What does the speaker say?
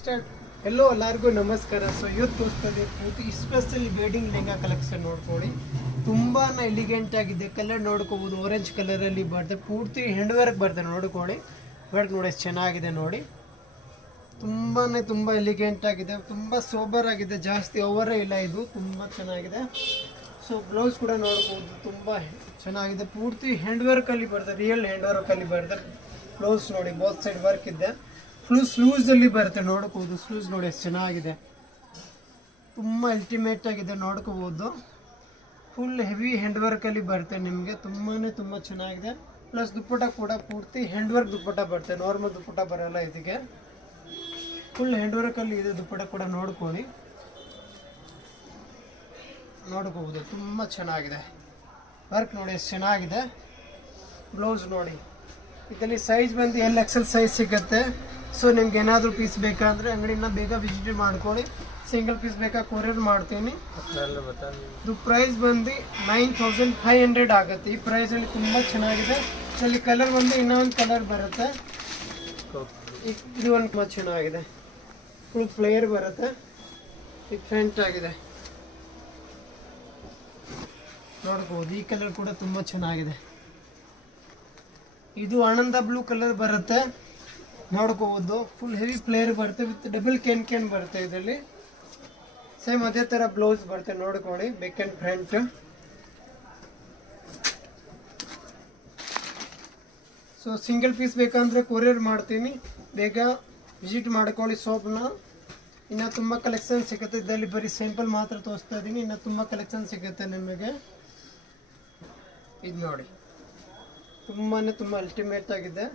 Start. ಎಲ್ಲೋ ಎಲ್ಲರಿಗೂ ನಮಸ್ಕಾರ. So ಇವತ್ತು ತೋರಿಸ್ತಾ ಪೂರ್ತಿ ಸ್ಪೆಷಲ್ ವೆಡ್ಡಿಂಗ್ ಲೆಹಂಗಾ ಕಲೆಕ್ಷನ್ ನೋಡ್ಕೊಳ್ಳಿ. ತುಂಬಾ ಎಲಿಗೆಂಟ್ ಆಗಿದೆ. ಕಲರ್ ನೋಡ್ಕೋಬಹುದು, ಆರೆಂಜ್ ಕಲರಲ್ಲಿ ಬರ್ತದೆ. ಪೂರ್ತಿ ಹ್ಯಾಂಡ್ ವರ್ಕ್ ಬರ್ತದೆ. ನೋಡ್ಕೊಳ್ಳಿ, ವರ್ಕ್ ನೋಡಿ ಎಷ್ಟು ಚೆನ್ನಾಗಿದೆ ನೋಡಿ. ತುಂಬ ಎಲಿಗೆಂಟ್ ಆಗಿದೆ, ತುಂಬ ಸೋಬರ್ ಆಗಿದೆ, ಜಾಸ್ತಿ ಓವರೇ ಇಲ್ಲ. ಇದು ತುಂಬ ಚೆನ್ನಾಗಿದೆ. ಸೊ ಬ್ಲೌಸ್ ಕೂಡ ನೋಡ್ಬೋದು, ತುಂಬ ಚೆನ್ನಾಗಿದೆ. ಪೂರ್ತಿ ಹ್ಯಾಂಡ್ ವರ್ಕಲ್ಲಿ ಬರ್ತದೆ, ರಿಯಲ್ ಹ್ಯಾಂಡ್ ವರ್ಕಲ್ಲಿ ಬರ್ತದೆ. ಬ್ಲೌಸ್ ನೋಡಿ, ಬೋತ್ ಸೈಡ್ ವರ್ಕ್ ಇದೆ. ಫುಲ್ ಸ್ಲೂಸಲ್ಲಿ ಬರುತ್ತೆ. ನೋಡ್ಕೋಬೋದು, ಸ್ಲೂಸ್ ನೋಡಿ ಎಷ್ಟು ಚೆನ್ನಾಗಿದೆ, ತುಂಬ ಅಲ್ಟಿಮೇಟ್ ಆಗಿದೆ. ನೋಡ್ಕೋಬೋದು, ಫುಲ್ ಹೆವಿ ಹ್ಯಾಂಡ್ ವರ್ಕಲ್ಲಿ ಬರುತ್ತೆ ನಿಮಗೆ. ತುಂಬ ಚೆನ್ನಾಗಿದೆ. ಪ್ಲಸ್ ದುಪ್ಪಟ ಕೂಡ ಪೂರ್ತಿ ಹ್ಯಾಂಡ್ ವರ್ಕ್ ದುಪ್ಪಟ ಬರುತ್ತೆ, ನಾರ್ಮಲ್ ದುಪ್ಪಟ ಬರೋಲ್ಲ ಇದಕ್ಕೆ. ಫುಲ್ ಹ್ಯಾಂಡ್ ವರ್ಕಲ್ಲಿ ಇದೆ ದುಪ್ಪಟ ಕೂಡ. ನೋಡ್ಕೋಬೋದು, ತುಂಬ ಚೆನ್ನಾಗಿದೆ. ವರ್ಕ್ ನೋಡಿ ಎಷ್ಟು ಚೆನ್ನಾಗಿದೆ. ಬ್ಲೌಸ್ ನೋಡಿ, ಇದರಲ್ಲಿ ಸೈಜ್ ಬಂದು XL ಸೈಜ್ ಸಿಗುತ್ತೆ. ಸೊ ನಿಮ್ಗೆ ಏನಾದರೂ ಪೀಸ್ ಬೇಕಾದರೆ ಅಂಗಡಿನ ಬೇಗ ವಿಸಿಟ್ ಮಾಡ್ಕೊಳ್ಳಿ. ಸಿಂಗಲ್ ಪೀಸ್ ಬೇಕಾ ಕೊರಿಯರ್ ಮಾಡ್ತೀನಿ. ಇದು ಪ್ರೈಸ್ ಬಂದು 9500 ಆಗುತ್ತೆ. ಈ ಪ್ರೈಸಲ್ಲಿ ತುಂಬ ಚೆನ್ನಾಗಿದೆ. ಇಲ್ಲಿ ಕಲರ್ ಬಂದು ಇನ್ನೊಂದು ಕಲರ್ ಬರುತ್ತೆ. ಇದು ಒಂದು ತುಂಬ ಚೆನ್ನಾಗಿದೆ, ಫುಲ್ ಫ್ಲೇಯರ್ ಬರುತ್ತೆ, ಡಿಫ್ರೆಂಟ್ ಆಗಿದೆ. ನೋಡ್ಬೋದು, ಈ ಕಲರ್ ಕೂಡ ತುಂಬ ಚೆನ್ನಾಗಿದೆ. ಇದು ಆನಂದ ಬ್ಲೂ ಕಲರ್ ಬರುತ್ತೆ. ನೋಡ್ಕೋಬೋದು, ಫುಲ್ ಹೆವಿ ಫ್ಲೇಯರ್ ಬರುತ್ತೆ, ವಿತ್ ಡಬಲ್ ಕ್ಯಾನ್ ಬರುತ್ತೆ ಇದರಲ್ಲಿ. ಸೇಮ್ ಅದೇ ಥರ ಬ್ಲೌಸ್ ಬರುತ್ತೆ. ನೋಡ್ಕೊಳ್ಳಿ, back and front. So single piece ಬೇಕಂದರೆ ಕೊರಿಯರ್ ಮಾಡ್ತೀನಿ. ಬೇಗ ವಿಸಿಟ್ ಮಾಡ್ಕೊಳ್ಳಿ ಶಾಪ್ನ. ಇನ್ನು ತುಂಬ ಕಲೆಕ್ಷನ್ ಸಿಗುತ್ತೆ. ಇದರಲ್ಲಿ ಬರೀ ಸ್ಯಾಂಪಲ್ ಮಾತ್ರ ತೋರಿಸ್ತಾ ಇದ್ದೀನಿ. ಇನ್ನು ತುಂಬ ಕಲೆಕ್ಷನ್ ಸಿಗುತ್ತೆ ನಿಮಗೆ. ಇದು ನೋಡಿ, ತುಂಬ ಅಲ್ಟಿಮೇಟ್ ಆಗಿದೆ.